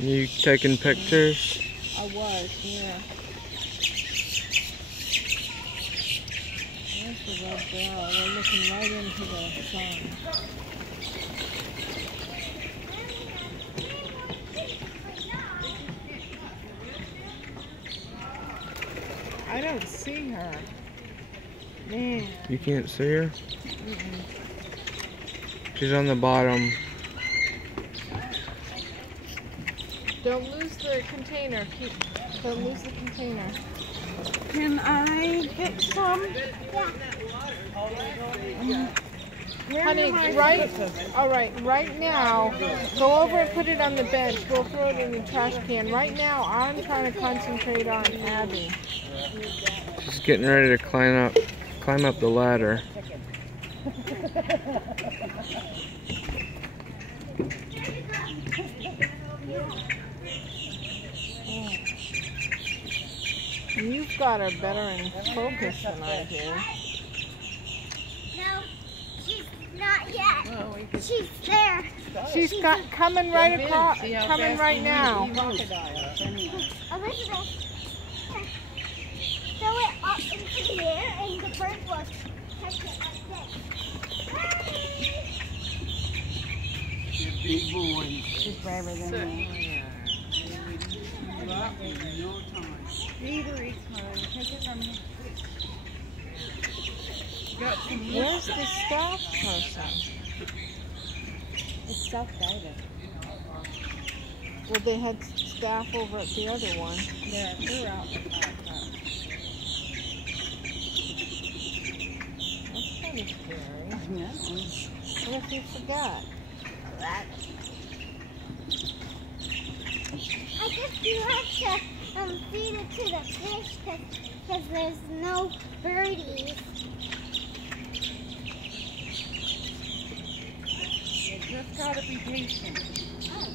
You taking pictures? I was, yeah. There's the red barrel. We're looking right into the sun. I don't see her. Man. You can't see her? Mm-mm. She's on the bottom. Don't lose the container. Don't lose the container. Can I get some? Honey, right now, go over and put it on the bench. We'll throw it in the trash can. Right now, I'm trying to concentrate on Abby. She's getting ready to climb up the ladder. You've got her better in focus than I do. No, she's not yet. She's there. She's coming right across, coming right now. Elizabeth, throw it up into the air and the bird will catch it like this. Big boy. She's braver than me. Neither eats mine. Take it from me. Where's the staff person? It's self-guided. Well, they had staff over at the other one. They're out. That's kind of scary. No. What if you forgot? I guess you have to feed it to the fish because there's no birdies. You just gotta be patient. Oh.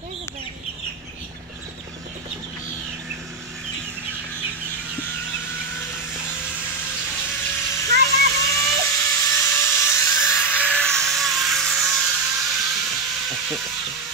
There's a birdie. Hi, Abby!